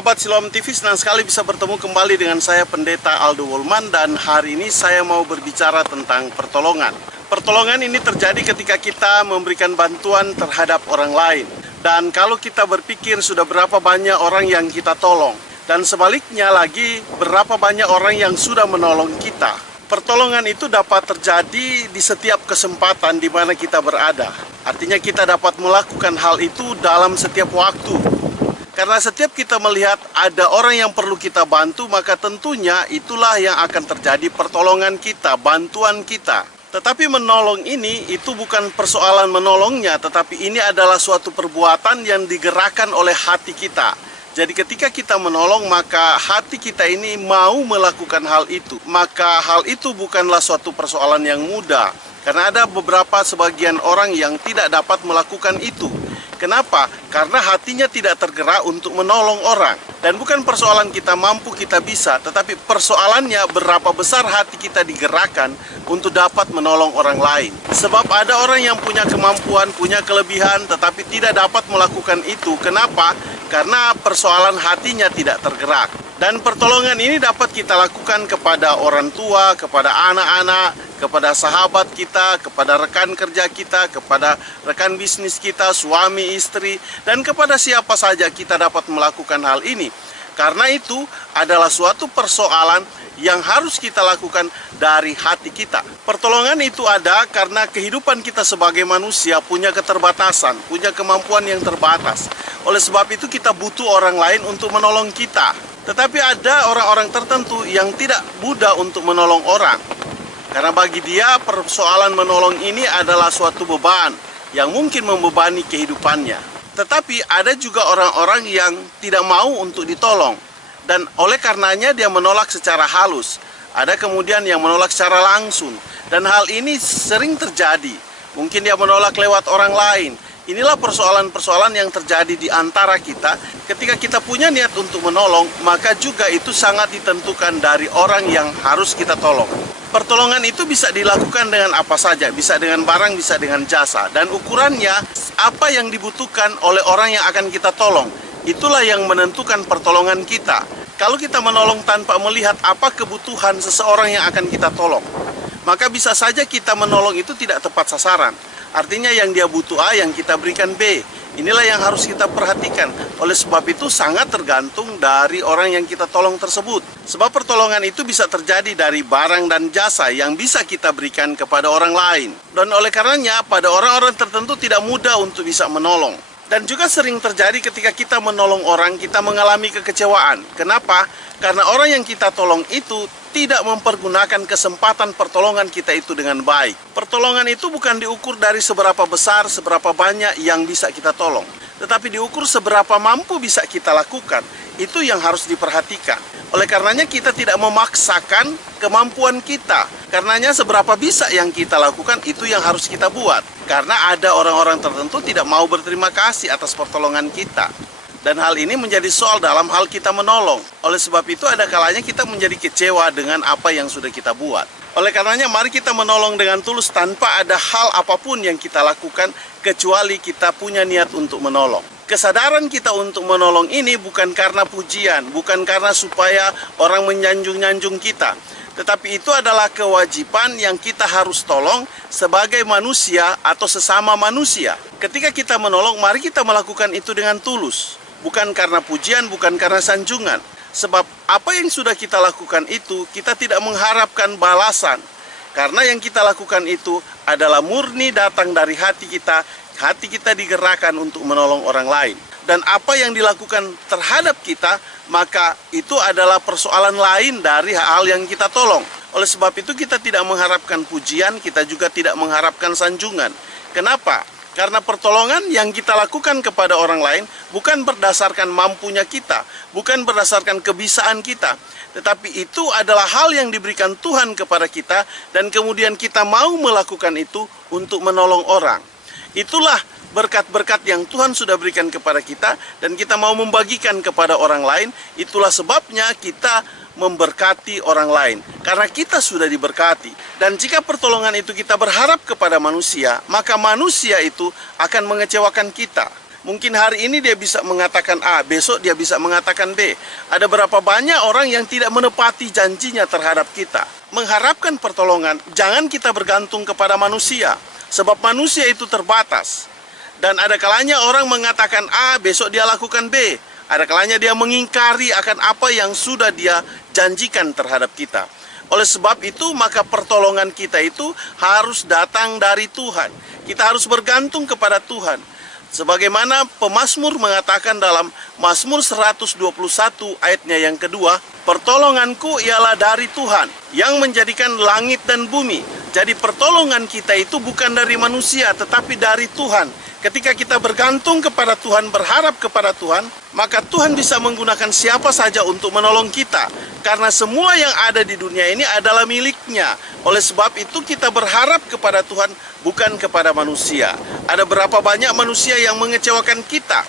Sahabat Siloam TV, senang sekali bisa bertemu kembali dengan saya Pendeta Aldo Wolman, dan hari ini saya mau berbicara tentang pertolongan. Pertolongan ini terjadi ketika kita memberikan bantuan terhadap orang lain. Dan kalau kita berpikir sudah berapa banyak orang yang kita tolong, dan sebaliknya lagi berapa banyak orang yang sudah menolong kita. Pertolongan itu dapat terjadi di setiap kesempatan di mana kita berada. Artinya kita dapat melakukan hal itu dalam setiap waktu. Karena setiap kita melihat ada orang yang perlu kita bantu, maka tentunya itulah yang akan terjadi pertolongan kita, bantuan kita. Tetapi menolong ini itu bukan persoalan menolongnya, tetapi ini adalah suatu perbuatan yang digerakkan oleh hati kita. Jadi ketika kita menolong, maka hati kita ini mau melakukan hal itu. Maka hal itu bukanlah suatu persoalan yang mudah. Karena ada sebagian orang yang tidak dapat melakukan itu. Kenapa? Karena hatinya tidak tergerak untuk menolong orang. Dan bukan persoalan kita mampu, kita bisa, tetapi persoalannya berapa besar hati kita digerakkan untuk dapat menolong orang lain. Sebab ada orang yang punya kemampuan, punya kelebihan, tetapi tidak dapat melakukan itu. Kenapa? Karena persoalan hatinya tidak tergerak. Dan pertolongan ini dapat kita lakukan kepada orang tua, kepada anak-anak, kepada sahabat kita, kepada rekan kerja kita, kepada rekan bisnis kita, suami, istri, dan kepada siapa saja kita dapat melakukan hal ini. Karena itu adalah suatu persoalan yang harus kita lakukan dari hati kita. Pertolongan itu ada karena kehidupan kita sebagai manusia punya keterbatasan, punya kemampuan yang terbatas. Oleh sebab itu kita butuh orang lain untuk menolong kita. Tetapi ada orang-orang tertentu yang tidak mudah untuk menolong orang. Karena bagi dia persoalan menolong ini adalah suatu beban yang mungkin membebani kehidupannya. Tetapi ada juga orang-orang yang tidak mau untuk ditolong. Dan oleh karenanya dia menolak secara halus. Ada kemudian yang menolak secara langsung. Dan hal ini sering terjadi. Mungkin dia menolak lewat orang lain. Inilah persoalan-persoalan yang terjadi di antara kita. Ketika kita punya niat untuk menolong, maka juga itu sangat ditentukan dari orang yang harus kita tolong. Pertolongan itu bisa dilakukan dengan apa saja, bisa dengan barang, bisa dengan jasa. Dan ukurannya, apa yang dibutuhkan oleh orang yang akan kita tolong, itulah yang menentukan pertolongan kita. Kalau kita menolong tanpa melihat apa kebutuhan seseorang yang akan kita tolong, maka bisa saja kita menolong itu tidak tepat sasaran. Artinya yang dia butuh A, yang kita berikan B. Inilah yang harus kita perhatikan. Oleh sebab itu sangat tergantung dari orang yang kita tolong tersebut. Sebab pertolongan itu bisa terjadi dari barang dan jasa yang bisa kita berikan kepada orang lain. Dan oleh karenanya pada orang-orang tertentu tidak mudah untuk bisa menolong. Dan juga sering terjadi ketika kita menolong orang, kita mengalami kekecewaan. Kenapa? Karena orang yang kita tolong itu tidak mempergunakan kesempatan pertolongan kita itu dengan baik. Pertolongan itu bukan diukur dari seberapa besar, seberapa banyak yang bisa kita tolong. Tetapi diukur seberapa mampu bisa kita lakukan. Itu yang harus diperhatikan. Oleh karenanya kita tidak memaksakan kemampuan kita. Karenanya seberapa bisa yang kita lakukan, itu yang harus kita buat. Karena ada orang-orang tertentu tidak mau berterima kasih atas pertolongan kita. Dan hal ini menjadi soal dalam hal kita menolong. Oleh sebab itu ada kalanya kita menjadi kecewa dengan apa yang sudah kita buat. Oleh karenanya mari kita menolong dengan tulus tanpa ada hal apapun yang kita lakukan kecuali kita punya niat untuk menolong. Kesadaran kita untuk menolong ini bukan karena pujian, bukan karena supaya orang menyanjung-nyanjung kita. Tetapi itu adalah kewajiban yang kita harus tolong sebagai manusia atau sesama manusia. Ketika kita menolong, mari kita melakukan itu dengan tulus. Bukan karena pujian, bukan karena sanjungan. Sebab apa yang sudah kita lakukan itu, kita tidak mengharapkan balasan. Karena yang kita lakukan itu adalah murni datang dari hati kita digerakkan untuk menolong orang lain. Dan apa yang dilakukan terhadap kita, maka itu adalah persoalan lain dari hal yang kita tolong. Oleh sebab itu kita tidak mengharapkan pujian, kita juga tidak mengharapkan sanjungan. Kenapa? Karena pertolongan yang kita lakukan kepada orang lain bukan berdasarkan mampunya kita, bukan berdasarkan kebisaan kita, tetapi itu adalah hal yang diberikan Tuhan kepada kita dan kemudian kita mau melakukan itu untuk menolong orang. Itulah berkat-berkat yang Tuhan sudah berikan kepada kita dan kita mau membagikan kepada orang lain. Itulah sebabnya kita memberkati orang lain, karena kita sudah diberkati. Dan jika pertolongan itu kita berharap kepada manusia, maka manusia itu akan mengecewakan kita. Mungkin hari ini dia bisa mengatakan A, besok dia bisa mengatakan B. Ada berapa banyak orang yang tidak menepati janjinya terhadap kita. Mengharapkan pertolongan, jangan kita bergantung kepada manusia. Sebab manusia itu terbatas. Dan ada kalanya orang mengatakan A, besok dia lakukan B. Ada kalanya dia mengingkari akan apa yang sudah dia janjikan terhadap kita. Oleh sebab itu, maka pertolongan kita itu harus datang dari Tuhan. Kita harus bergantung kepada Tuhan. Sebagaimana pemazmur mengatakan dalam Mazmur 121 ayatnya yang kedua, pertolonganku ialah dari Tuhan yang menjadikan langit dan bumi. Jadi pertolongan kita itu bukan dari manusia tetapi dari Tuhan. Ketika kita bergantung kepada Tuhan, berharap kepada Tuhan, maka Tuhan bisa menggunakan siapa saja untuk menolong kita. Karena semua yang ada di dunia ini adalah miliknya. Oleh sebab itu kita berharap kepada Tuhan, bukan kepada manusia. Ada berapa banyak manusia yang mengecewakan kita.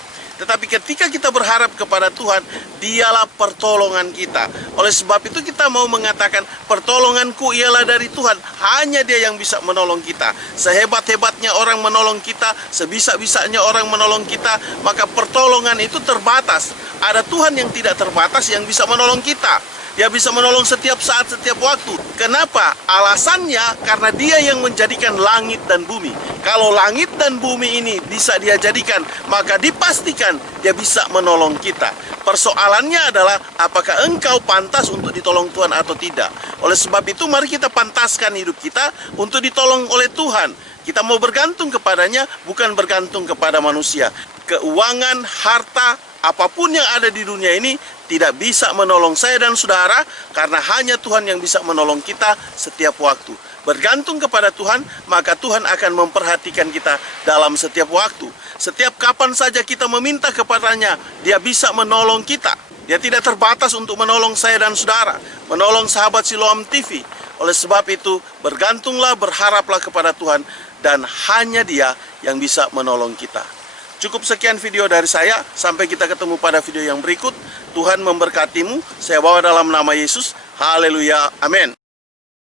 Tetapi ketika kita berharap kepada Tuhan, dialah pertolongan kita. Oleh sebab itu kita mau mengatakan, pertolonganku ialah dari Tuhan. Hanya Dia yang bisa menolong kita. Sehebat-hebatnya orang menolong kita, sebisa-bisanya orang menolong kita, maka pertolongan itu terbatas. Ada Tuhan yang tidak terbatas yang bisa menolong kita. Dia bisa menolong setiap saat, setiap waktu. Kenapa? Alasannya karena Dia yang menjadikan langit dan bumi. Kalau langit dan bumi ini bisa Dia jadikan, maka dipastikan Dia bisa menolong kita. Persoalannya adalah apakah engkau pantas untuk ditolong Tuhan atau tidak. Oleh sebab itu mari kita pantaskan hidup kita untuk ditolong oleh Tuhan. Kita mau bergantung kepadanya, bukan bergantung kepada manusia. Keuangan, harta, apapun yang ada di dunia ini tidak bisa menolong saya dan saudara, karena hanya Tuhan yang bisa menolong kita setiap waktu. Bergantung kepada Tuhan, maka Tuhan akan memperhatikan kita dalam setiap waktu. Setiap kapan saja kita meminta kepadanya, Dia bisa menolong kita. Dia tidak terbatas untuk menolong saya dan saudara, menolong sahabat Siloam TV. Oleh sebab itu, bergantunglah, berharaplah kepada Tuhan, dan hanya Dia yang bisa menolong kita. Cukup sekian video dari saya. Sampai kita ketemu pada video yang berikut. Tuhan memberkatimu. Saya bawa dalam nama Yesus. Haleluya. Amin.